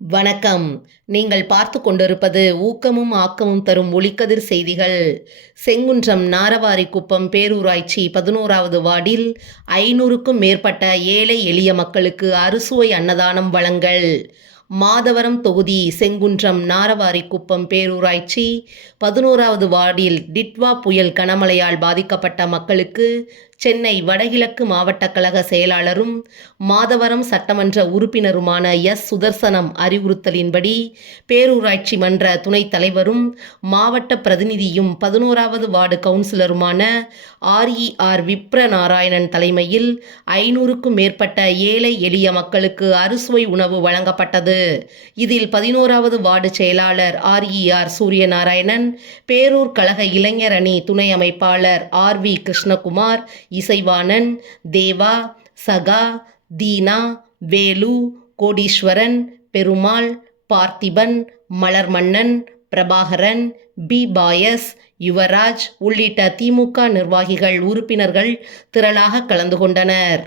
வணக்கம். நீங்கள் பார்த்து கொண்டிருப்பது ஊக்கமும் ஆக்கமும் தரும் ஒளிக்கதிர் செய்திகள். செங்குன்றம் நாரவாரி குப்பம் பேரூராட்சி பதினோராவது வார்டில் ஐநூறுக்கும் மேற்பட்ட ஏழை எளிய மக்களுக்கு அறுசுவை அன்னதானம் வழங்கல். மாதவரம் தொகுதி செங்குன்றம் நாரவாரி குப்பம் பேரூராட்சி பதினோராவது வார்டில் டிட்வா புயல் கனமழையால் பாதிக்கப்பட்ட மக்களுக்கு சென்னை வடகிழக்கு மாவட்ட கழக செயலாளரும் மாதவரம் சட்டமன்ற உறுப்பினருமான எஸ். சுதர்சனம் அறிவுறுத்தலின்படி பேரூராட்சி மன்ற துணைத் தலைவரும் மாவட்ட பிரதிநிதியும் பதினோராவது வார்டு கவுன்சிலருமான ஆர்இஆர் விப்ர நாராயணன் தலைமையில் ஐநூறுக்கும் மேற்பட்ட ஏழை எளிய மக்களுக்கு அறுசுவை உணவு வழங்கப்பட்டது. இதில் பதினோராவது வார்டு செயலாளர் ஆர்இஆர் சூரியநாராயணன் பேரூர் கழக இளைஞர் அணி துணை அமைப்பாளர் R V Krishnakumar Isaivanan Deva Saga Deena Velu Kodeeswaran Perumal Parthiban Malarmannan Prabhakaran P. Fayaz Yuvaraj உள்ளிட்ட திமுக நிர்வாகிகள் உறுப்பினர்கள் திரளாக கலந்து கொண்டனர்.